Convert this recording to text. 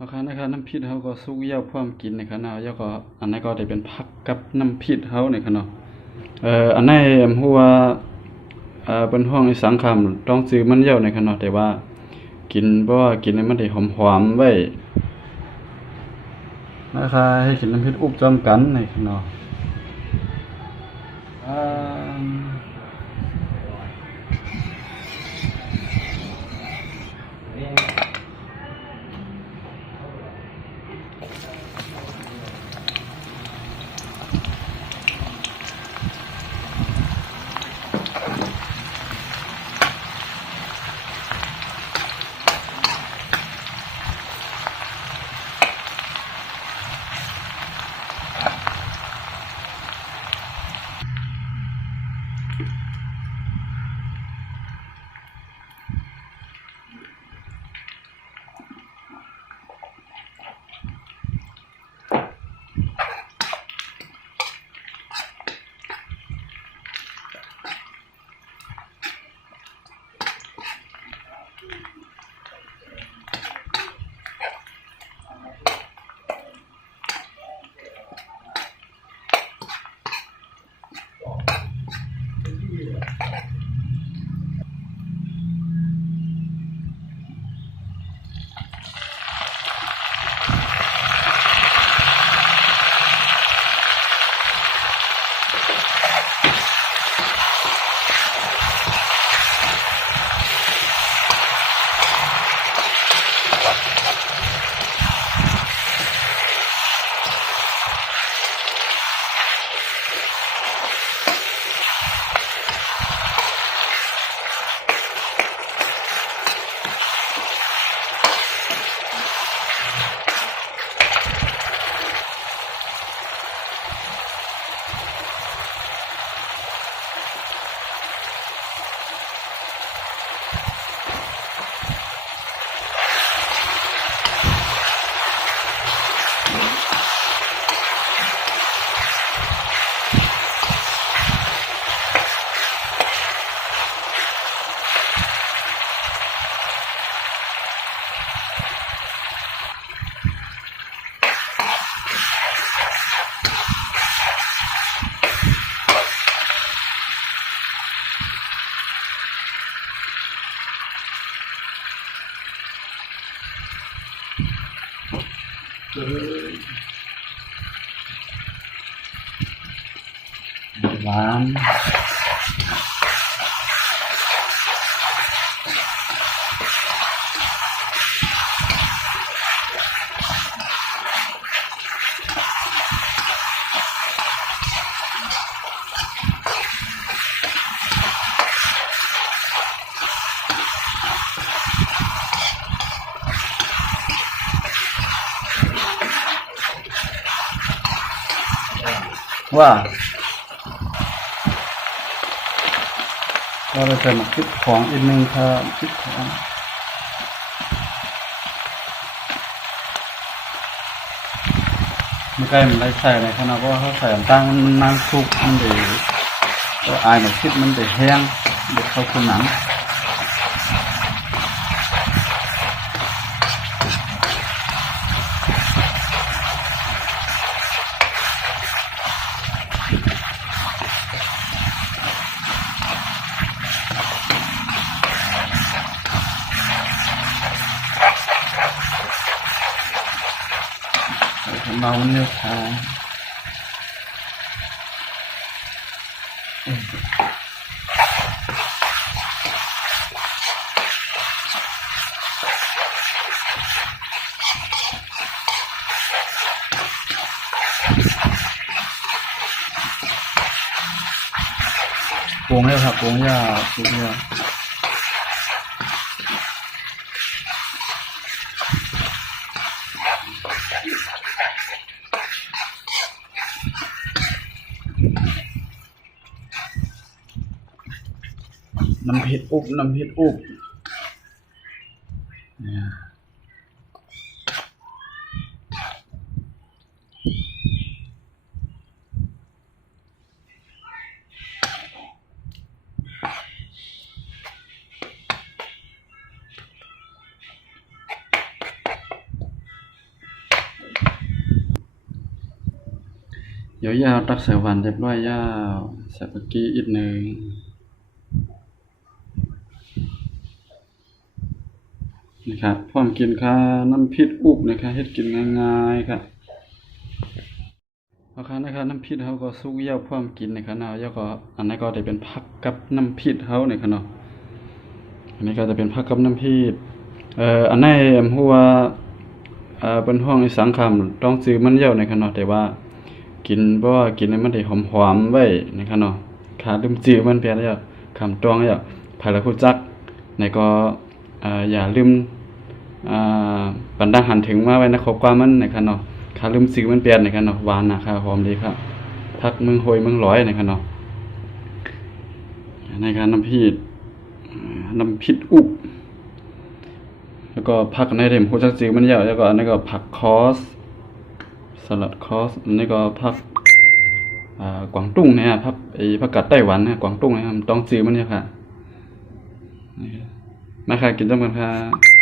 ราคานะครับน้ำพริกเขาก็สุกยาวพร้อมกินนะครับเนาะแล้วก็อันนั้นก็ได้เป็นผักกับน้ำพริกเขาเนี่ยครับเนาะอันนั้นฮู้ว่าเป็นห้องอีสังคำต้องซื้อมันยาวเนี่ยครับเนาะแต่ว่ากินเพราะว่ากินแล้วมันได้หอมๆไว้นะคะให้กินน้ำพริกอุบจอมกันเนี่ยครับเนาะอ่าหวานว่าเราใส่หมักพริกของอีกนึงครับพริกของไม่ใกล้มันได้ใส่ในขนาดเพราะว่าเขาใส่ตั้งน้ำซุปมันเดือดก็อายหมักพริกมันเดือดแห้งเดือดเข้าคุณหนังของเราเนี่ยค่ะโกงเนี่ยครับโกงยาสุกเนี่ยน้ำพริกอุบน้ำพริกอุบเนี่ย ยาวๆตักใส่หวานเรียบร้อยยาวใส่ปักกี้อีกหนึ่งนะครับพร้อมกินค่ะน้ำพริกอุบนะครับเฮ็ดกินง่ายๆครับเอาค่ะนะครับน้ำพริกเขาก็สุกยาวพร้อมกินนะครับเนาะแล้วก็อันนั้นก็ได้เป็นผักกับน้ำพริกเขาเนี่ยครับเนาะอันนี้ก็จะเป็นผักกับน้ำพริกอันนั้นฮู้ว่าเป็นห้องอีสานคำต้องซื้อมันเยอะนะครับเนาะแต่ว่ากินบ่ว่ากินให้มันได้หอมๆไว้นะครับเนาะขาลืมจื้อมันเปลี่ยนแล้วคำตวงแล้วไผละฮู้จักแล้วก็อย่าลืมอ่าปันดังหันถึงมาไว้นะขอบความมันนะครับเนาะขาลืมซื้อมันเปลี่ยนนะครับเนาะหวานนะครับหอมดีครับผักเมืองโหยเมืองร้อยนะครับเนาะในการน้ำพริกอุบแล้วก็ผักในเด่มฮู้จักจื้อมันแล้วแล้วก็อันนี้ก็ผักคอสสลัดคอสอันนี้ก็ผักกวางตุ้งเนี่ยผักผักกาดไต้หวันนะกวางตุ้งนะครับต้องจื้อมันเนี่ยค่ะนี่มาค่ะกินจังกันค่ะ